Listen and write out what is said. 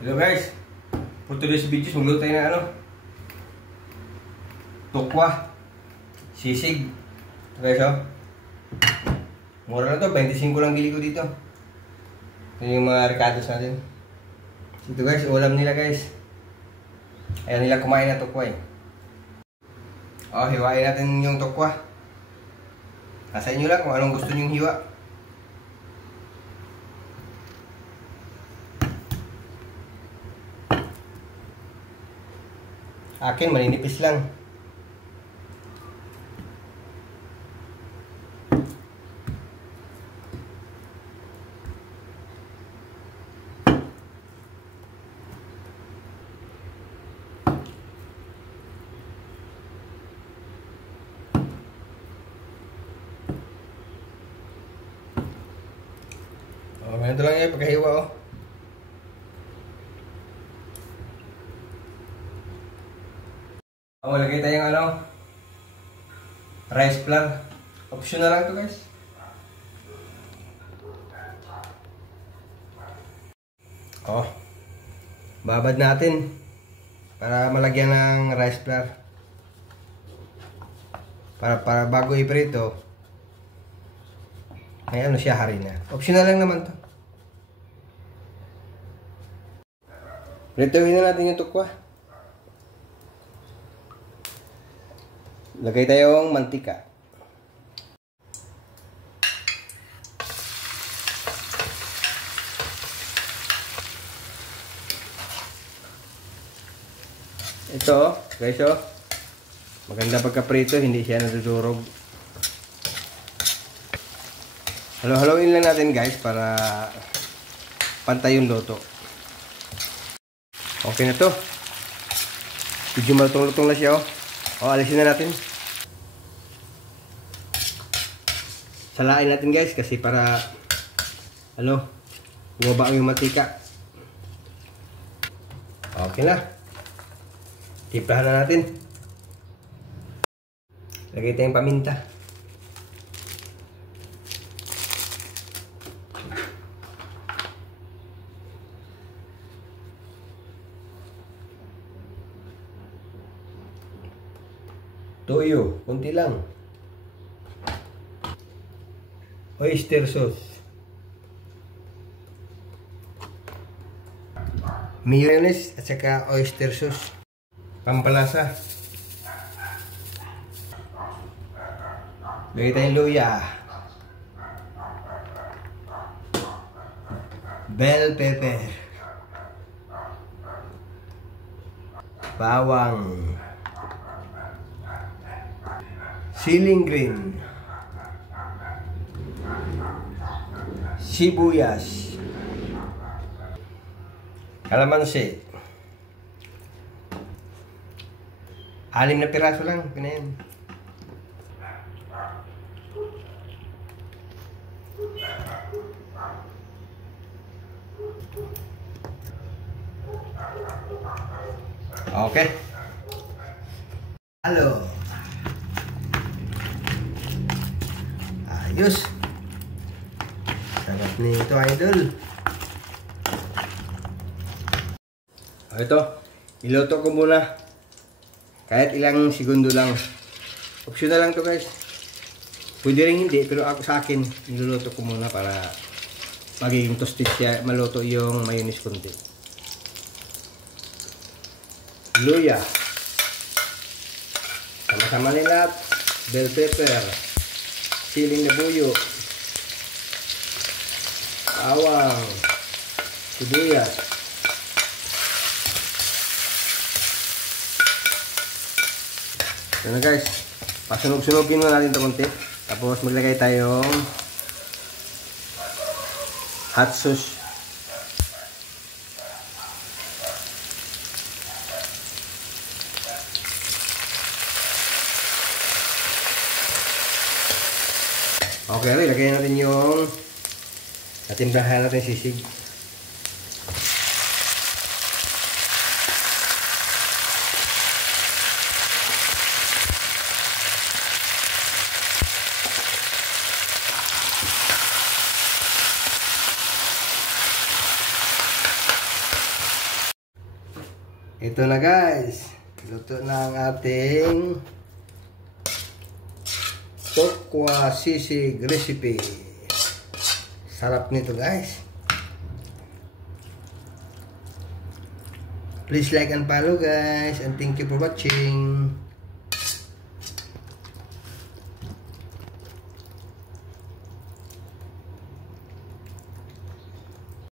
Hello guys, for today's video, magluto tayo ng tukwa, sisig. Ito guys, oh. Mura na to, 25 lang bili ko dito. Ito yung mga recados natin. Ito guys, ulam nila guys. Ayan nila kumain na tukwa eh. Oh, hiwain natin yung tukwa. Nasa inyo lang kung anong gusto nyong hiwa. Akin, maninipis lang. Oh, ganito lang yan, pagkahiwa oh. Lagay tayong rice flour. Optional lang to guys. Oh, babad natin para malagyan ng rice flour. Para bago iprito, may siya, harina. Optional lang naman to. Prituhin na natin yung tukwa. Lagay tayong mantika. Ito, guys, oh. Maganda pagka-prito, hindi siya nadudurog. Halo-haloin lang natin, guys, para pantay yung luto. Okay na to. Medyo malutong-lutong na siya, oh. O, alisin na natin. Salain natin guys kasi para bumaba yung mantika. Okay na. Timplahan na natin. Lagay tayong paminta. Toyo, kunti lang. Oyster sauce. Mayonnaise at saka oyster sauce. Pampalasa. Lagay tayong luya. Bell pepper. Bawang. Siling green, sibuyas, kalamansi, 6 na piraso lang, pinayan. Okay. Halo. Ayos. Sarap nito, idol. Ito, iluto ko muna. Kahit ilang segundo lang. Optional lang to guys. Pwede rin hindi, pero ako sa akin, niluluto ko muna para magiging toasted siya, maluto yung mayonnaise konti. Luya. Sama-sama nila, bell pepper. Siling na buyo, bawang, sibuyas, ito na guys, pasunog-sunogin mo natin ito konti, tapos maglagay tayong hot sauce. Okay, lagyan natin yung natimplahan natin sisig. Ito na guys. Luto na ang ating tokwa sisig recipe. Sarap nito guys. Please like and follow guys. And thank you for watching.